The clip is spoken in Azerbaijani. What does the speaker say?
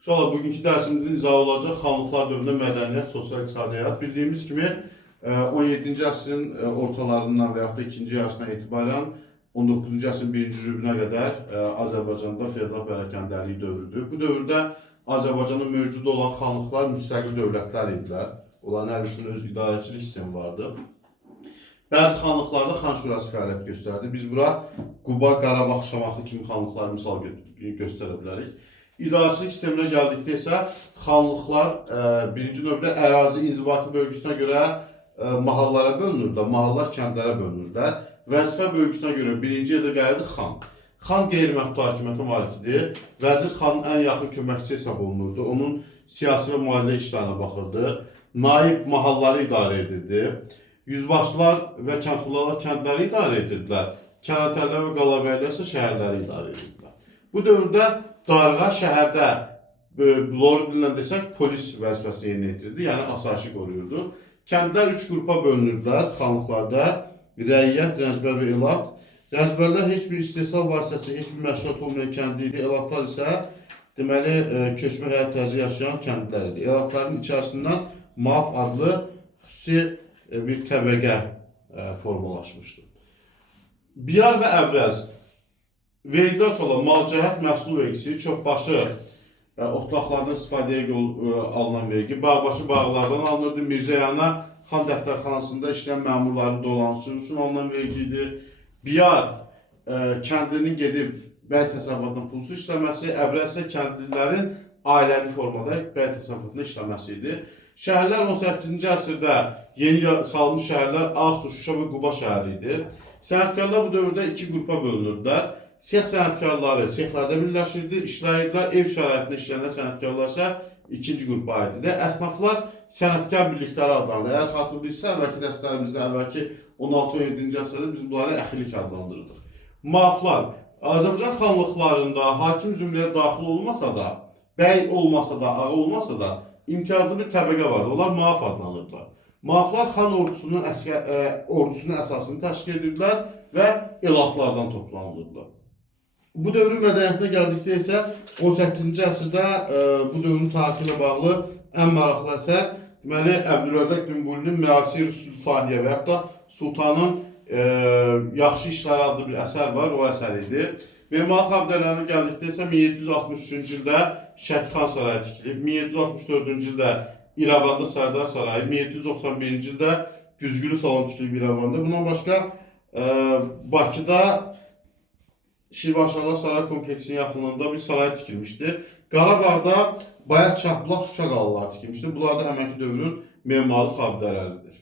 İnşallah bugünkü dərsimizin izahı olacaq xanlıqlar dövründə mədəniyyət, sosial-iqtisadi həyat. Bildiyimiz kimi 17-ci əsrin ortalarından və yaxud da ikinci yarısından etibarən 19-cu əsrin birinci rübünə qədər Azərbaycanda feodal pərakəndəlik dövrüdür. Bu dövrdə Azərbaycanda mövcud olan xanlıqlar müstəqil dövlətlər idilər. Onların hər birisinin öz idarəçilik sistemi vardı. Bəzi xanlıqlarda xan şurası fəaliyyət göstərdi. Biz bura Quba, Qarabağ, Şamaxı kimi xanlıqları misal göstərə bilərik. İdarəçilik sisteminə gəldikdə isə xanlıqlar birinci növbədə ərazi inzibati bölgüsünə görə mahallara bölünürdü, mahallar kəndlərə bölünürdülər. Vəzifə bölgüsünə görə birinci yerdə gəlirdi xan. Xan qeyri-məhdud hakimiyyətə malikdir. Vəzir xanın ən yaxın köməkçisi hesab olunurdu. Onun siyasi və maliyyə işlərinə baxırdı. Naib mahalları idarə edirdi. Yüzbaşlar və kəndxudalar kəndləri idarə edirdilər. Kənartərlər və qalabəylər isə şəhərləri idarə edirdilər. Bu dövrdə darğa şəhərdə, doğru dillə desək, polis vəzifəsini yerinə yetirirdi, yəni asayişi qoruyurdu. Kəndlər üç qrupa bölünürdülər xanlıqlarda: rəiyyət, rəncbər və elat. Rəncbərlər heç bir istehsal vasitəsi, heç bir məşğulat olmayan kəndi idi. Elatlar isə deməli köçmə həyat tərzi yaşayan kəndlər idi. Elatların içərisindən Maaf adlı xüsusi bir təbəqə formalaşmışdı. Biyar və əvrəz vergilər olan malcəhət məhsul vergisi, çoxbaşı otlaqlardan istifadəyə alınan vergi, bağbaşı bağlardan alınırdı. Mirzəyana xan dəftərxanasında işləyən məmurların dolanışı üçün alınan vergi idi. Biyar kəndlinin gedib bəy təsərrüfatının pulsuz işləməsi, əvrəz isə kəndlilərin ailəvi formada bəy təsərrüfatında işləməsi idi. Şəhərlər 18-ci əsrdə yeni salınmış şəhərlər Ağsu, Şuşa və Quba şəhəri idi. Sənətkarlar bu dövrdə iki qrupa bölünürdülər. Sex sənətkarları sexlərdə birləşirdi, işləyirdilər. Ev şəraitində işləyən sənətkarlar isə ikinci qrupa aiddir. Əsnaflar sənətkar birlikləri adlanır. Əgər xatırlayırsa, əvvəlki dərslərimizdə, əvvəlki 16-17-ci əsrdə biz bunları əxirlik adlandırırdıq. Maaflar Azərbaycan xanlıqlarında hakim zümrəyə daxil olmasa da, bəy olmasa da, ağa olmasa da imtiyazlı bir təbəqə vardı. Onlar maaf adlanırdılar. Maaflar xan ordusunun əsasını təşkil edirdilər və elatlardan toplanılırdılar. Bu dövrün mədəniyyətinə gəldikdə isə 18-ci əsrdə bu dövrün tarixi ilə bağlı ən maraqlı əsər deməli Əbdülrəzaq Dümbulinin Müasir Sultaniyə və yaxud da Sultanın Yaxşı İşləri adlı bir əsər var, o əsər idi. Memarlıq abidələrinə gəldikdə isə 1763-cü ildə Şəkixan sarayı tikilib, 1764-cü ildə İrəvanda Sərdar sarayı, 1791-ci ildə Güzgülü salon tikilib İrəvanda. Bundan başqa Bakıda Şirvanşahlar Saray kompleksinin yaxınlığında bir saray tikilmişdi. Qarabağda Bayat Şahbulaq Şuşa qalaları tikilmişdi. Bunlar da həmənki dövrün memarlıq abidələridir.